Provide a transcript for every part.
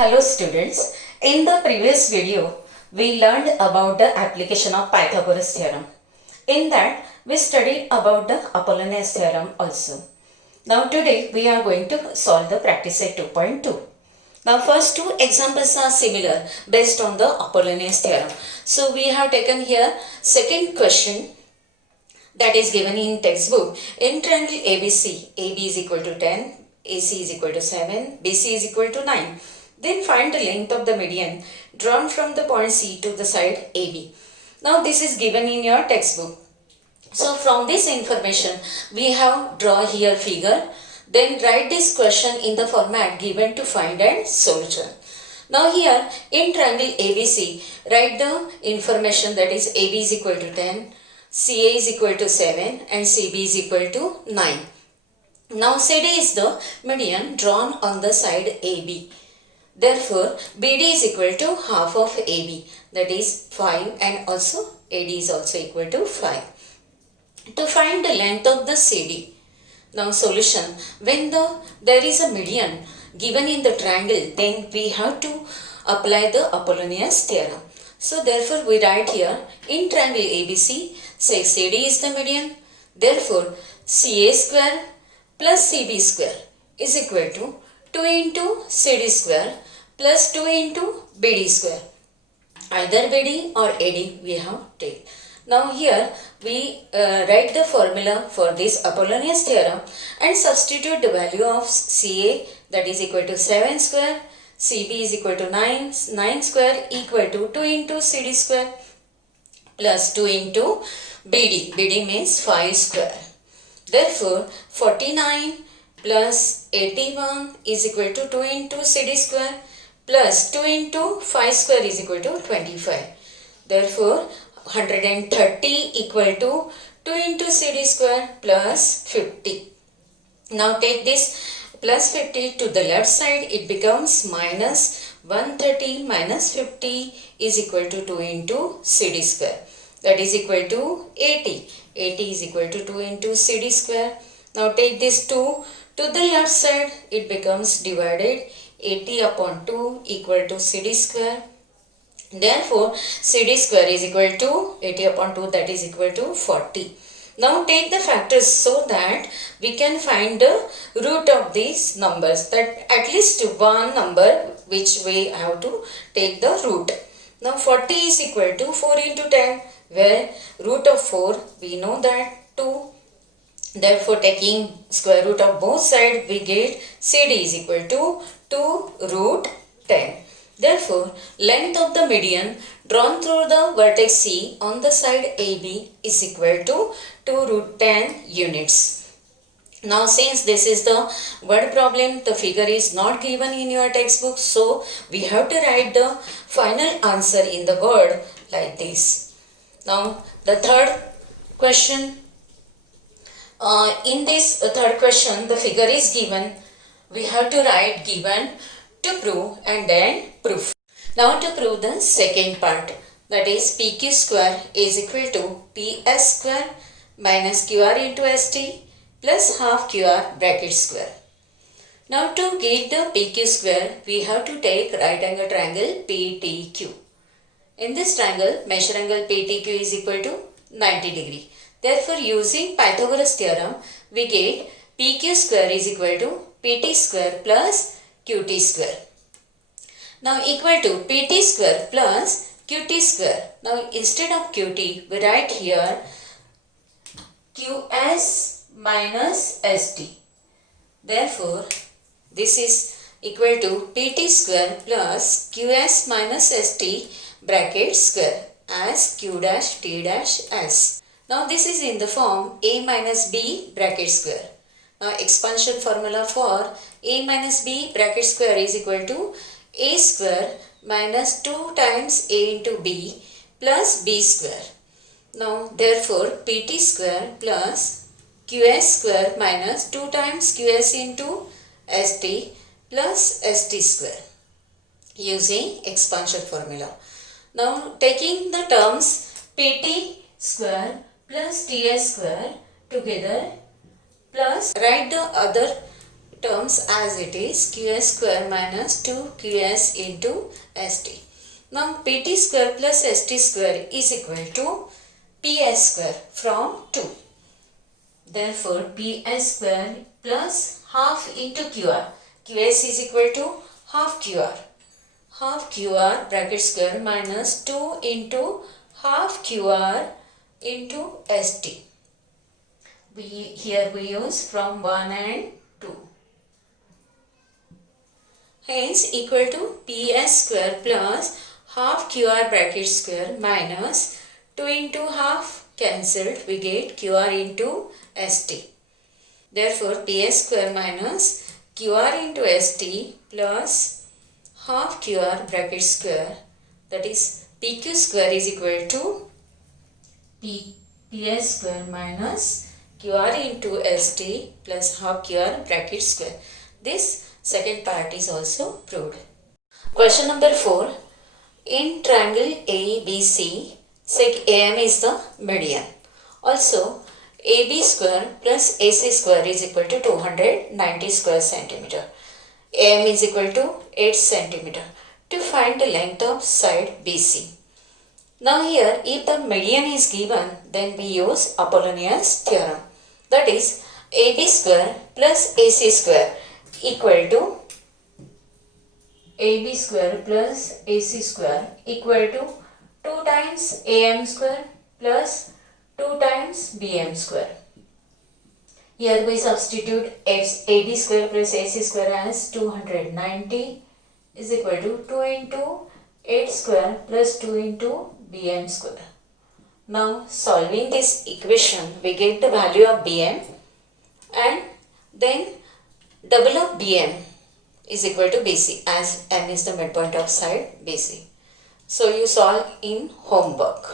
Hello students, in the previous video we learned about the application of Pythagoras theorem. In that we studied about the Apollonius theorem also. Now today we are going to solve the practice set 2.2. Now first two examples are similar based on the Apollonius theorem. So we have taken here second question that is given in textbook. In triangle ABC, AB is equal to 10, AC is equal to 7, BC is equal to 9. Then find the length of the median drawn from the point C to the side AB. Now this is given in your textbook. So from this information we have draw here figure. Then write this question in the format given to find and solution. Now here in triangle ABC write the information that is AB is equal to 10, CA is equal to 7 and CB is equal to 9. Now CD is the median drawn on the side AB. Therefore, BD is equal to half of AB, that is 5, and also AD is also equal to 5. To find the length of the CD. Now solution, when there is a median given in the triangle, then we have to apply the Apollonius theorem. So therefore we write here, in triangle ABC, say CD is the median. Therefore, CA square plus CB square is equal to 2 into CD square plus 2 into BD square. Either BD or AD we have taken. Now here we write the formula for this Apollonius theorem and substitute the value of CA, that is equal to 7 square, CB is equal to 9 square equal to 2 into CD square plus 2 into BD. BD means 5 square. Therefore 49 plus 81 is equal to 2 into CD square plus 2 into 5 square is equal to 25. Therefore 130 equal to 2 into CD square plus 50. Now take this plus 50 to the left side, it becomes minus 130 minus 50 is equal to 2 into CD square, that is equal to 80. 80 is equal to 2 into CD square. Now take this 2 to the left side, it becomes divided 80 upon 2 equal to CD square. Therefore, CD square is equal to 80 upon 2, that is equal to 40. Now take the factors so that we can find the root of these numbers, that at least one number which we have to take the root. Now 40 is equal to 4 into 10, where root of 4 we know that 2. Therefore taking square root of both sides we get CD is equal to 2 root 10. Therefore length of the median drawn through the vertex C on the side AB is equal to 2 root 10 units. Now since this is the word problem, the figure is not given in your textbook, so we have to write the final answer in the word like this. Now the third question. In this third question, the figure is given. We have to write given, to prove, and then proof. Now to prove the second part, that is PQ square is equal to PS square minus QR into ST plus half QR bracket square. Now to get the PQ square, we have to take right angle triangle PTQ. In this triangle, measure angle PTQ is equal to 90 degree. Therefore, using Pythagoras theorem, we get PQ square is equal to PT square plus QT square. Now equal to PT square plus QT square. Now instead of QT, we write here QS minus ST. Therefore, this is equal to PT square plus QS minus ST bracket square as Q dash T dash S. Now this is in the form A minus B bracket square. Now expansion formula for A minus B bracket square is equal to A square minus 2 times A into B plus B square. Now therefore PT square plus QS square minus 2 times QS into ST plus ST square using expansion formula. Now taking the terms PT square plus TS square together plus write the other terms as it is qs square minus 2qs into st. Now pt square plus st square is equal to ps square from 2. Therefore ps square plus half into qr. qs is equal to half qr. Half qr bracket square minus 2 into half qr into st. Here we use from 1 and 2. Hence equal to ps square plus half qr bracket square minus 2 into half cancelled, we get qr into st. Therefore ps square minus qr into st plus half qr bracket square, that is pq square is equal to ps square minus qr into st plus half qr bracket square. This second part is also proved. Question number 4. In triangle ABC, sec AM is the median. Also, AB square plus AC square is equal to 290 square centimeter. AM is equal to 8 centimeter. To find the length of side BC. Now here, if the median is given, then we use Apollonius theorem. That is, AB square plus AC square equal to AB square plus AC square equal to 2 times AM square plus 2 times BM square. Here we substitute AB square plus AC square as 290 is equal to 2 into 8 square plus 2 into BM square. Now solving this equation, we get the value of BM and then double of BM is equal to BC, as M is the midpoint of side BC. So you solve in homework.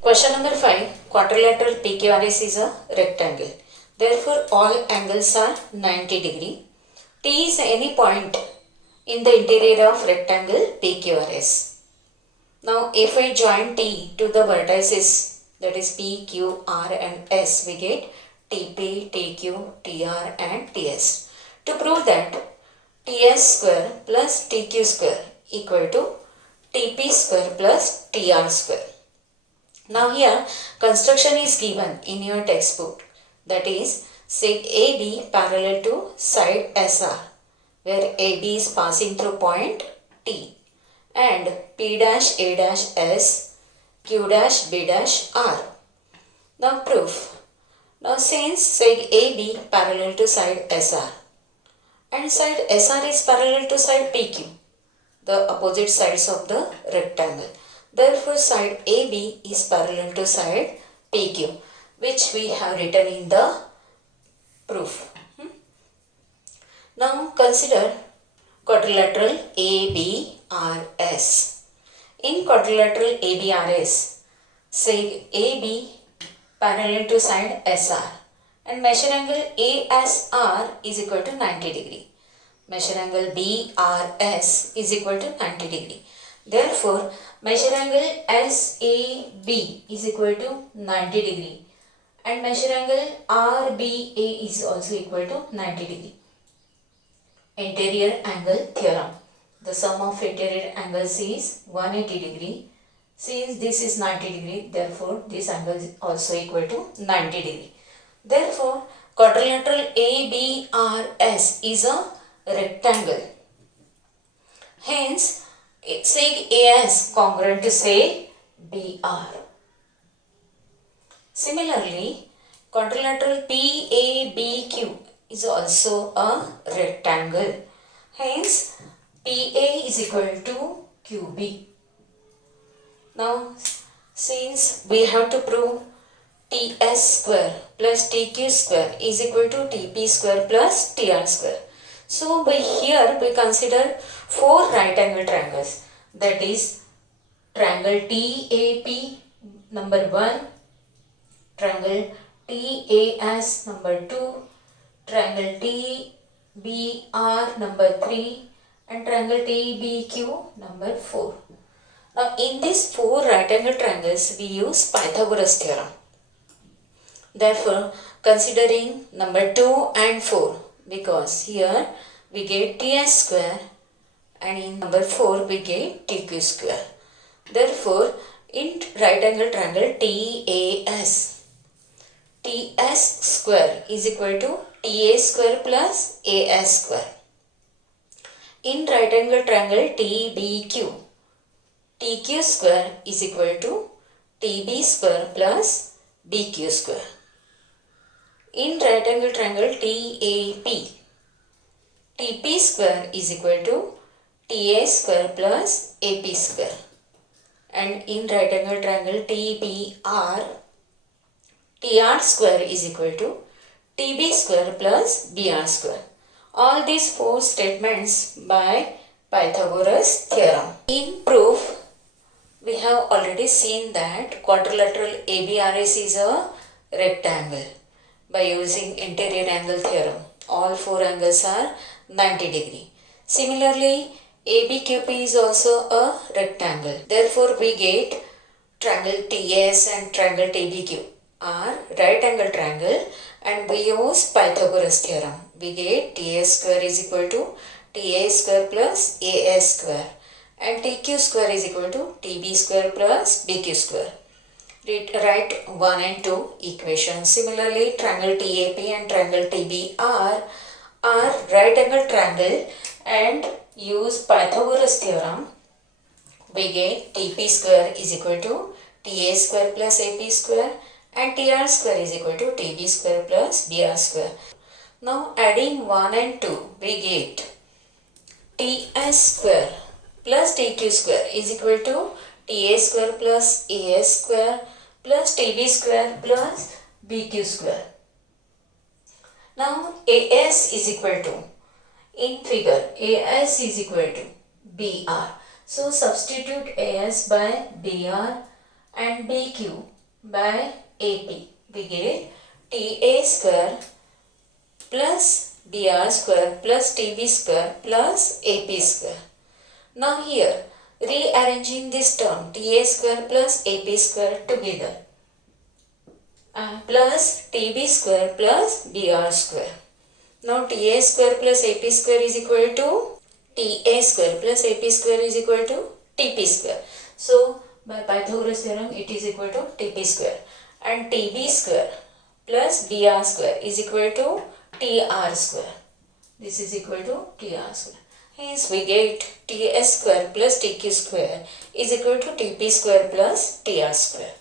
Question number 5. Quadrilateral PQRS is a rectangle. Therefore all angles are 90 degree. T is any point in the interior of rectangle PQRS. Now if I join T to the vertices, that is P, Q, R and S, we get TP, TQ, TR and TS. To prove that TS square plus TQ square equal to TP square plus TR square. Now here construction is given in your textbook, that is sec AB parallel to side SR, where AB is passing through point T and P dash A dash S, Q dash B dash R. Now proof. Now since sec AB parallel to side SR and side SR is parallel to side PQ, the opposite sides of the rectangle. Therefore side AB is parallel to side PQ, which we have written in the proof. Now consider quadrilateral ABRS. In quadrilateral ABRS, sec AB parallel to side SR and measure angle ASR is equal to 90 degree. Measure angle BRS is equal to 90 degree. Therefore, measure angle SAB is equal to 90 degree and measure angle RBA is also equal to 90 degree. Interior angle theorem. The sum of interior angles is 180 degree. Since this is 90 degree, therefore this angle is also equal to 90 degree. Therefore, quadrilateral ABRS is a rectangle. Hence, sec AS congruent to sec BR. Similarly, quadrilateral PABQ is also a rectangle. Hence, PA is equal to QB. Now, since we have to prove TS square plus TQ square is equal to TP square plus TR square. So, by here we consider 4 right angle triangles, that is triangle TAP number 1, triangle TAS number 2, triangle TBR number 3 and triangle TBQ number 4. Now in these 4 right angle triangles we use Pythagoras theorem. Therefore considering number 2 and 4, because here we get Ts square and in number 4 we get Tq square. Therefore, in right angle triangle Ts square is equal to Ta square plus As square. In right angle triangle TBQ, Tq square is equal to Tb square plus Bq square. In right angle triangle TAP, Tp square is equal to Ta square plus Ap square. And in right angle triangle TBR, Tr square is equal to Tb square plus Br square. All these four statements by Pythagoras theorem. In proof, we have already seen that quadrilateral ABRS is a rectangle by using interior angle theorem. All four angles are 90 degree. Similarly, ABQP is also a rectangle. Therefore, we get triangle TS and triangle TBQ are right angle triangle, and we use Pythagoras theorem. We get TS square is equal to Ta square plus As square and Tq square is equal to Tb square plus Bq square. Write 1 and 2 equations. Similarly, triangle TAP and triangle TBR are right angle triangle, and use Pythagoras theorem. We get Tp square is equal to Ta square plus Ap square and Tr square is equal to Tb square plus Br square. Now adding 1 and 2, we get Ts square plus Tq square is equal to Ta square plus As square plus Tb square plus Bq square. Now As is equal to, in figure, As is equal to Br. So substitute As by Br and Bq by Ap. We get Ta square plus Br square plus Tb square plus Ap square. Now here, rearranging this term Ta square plus Ap square together plus Tb square plus Br square. Now Ta square plus Ap square is equal to Ta square plus Ap square is equal to Tp square. So by Pythagoras theorem it is equal to Tp square, and Tb square plus Br square is equal to Tr square. This is equal to Tr square. Hence we get Ts square plus Tq square is equal to Tp square plus Tr square.